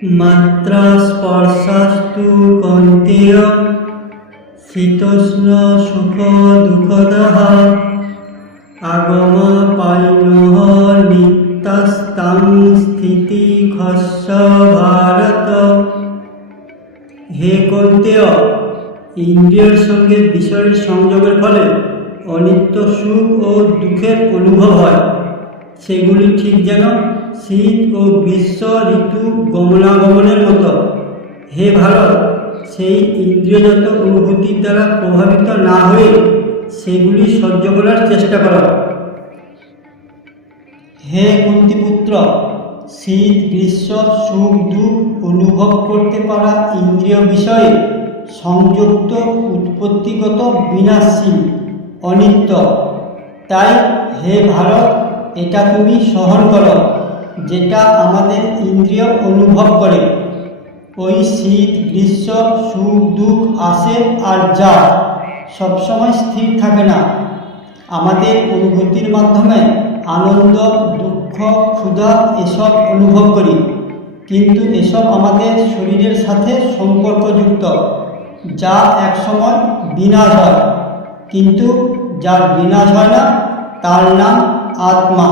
মাত্রা স্পর্শাস্তু কৌন্তেয় শীতোষ্ণ সুখ দুঃখদঃ আগম পায়িনঃ নিত্যাস্তাং স্থিতিক্ষস্য ভারত। হে কৌন্তেয়, ইন্দ্রিয়ের সঙ্গে বিষয়ের সংযোগের ফলে অনিত্য সুখ ও দুঃখের অনুভব হয়। সেগুলি ঠিক যেন শীত ও গ্রীষ্ম ঋতু গমনাগমনের মতো। হে ভারত, সেই ইন্দ্রিয়জাত অনুভূতির দ্বারা প্রভাবিত না হয়ে সেগুলি সহ্য করার চেষ্টা করো। হে কুন্তিপুত্র, শীত গ্রীষ্ম সুখ দুঃখ অনুভব করতে পারা ইন্দ্রিয় বিষয়ে সংযুক্ত উৎপত্তিগত বিনাশী অনিত্য। তাই হে ভারত, এটা তুমি সহন করো যেটা আমাদের ইন্দ্রিয় অনুভব করে। ওই শীত গ্রীষ্ম সুখ দুঃখ আসে আর যায়, সবসময় স্থির থাকে না। আমাদের অনুভূতির মাধ্যমে আনন্দ দুঃখ ক্ষুধা এসব অনুভব করি, কিন্তু এসব আমাদের শরীরের সাথে সম্পর্কযুক্ত, যা একসময় বিনাশ হয়। কিন্তু যার বিনাশ হয় না তার নাম আত্মা।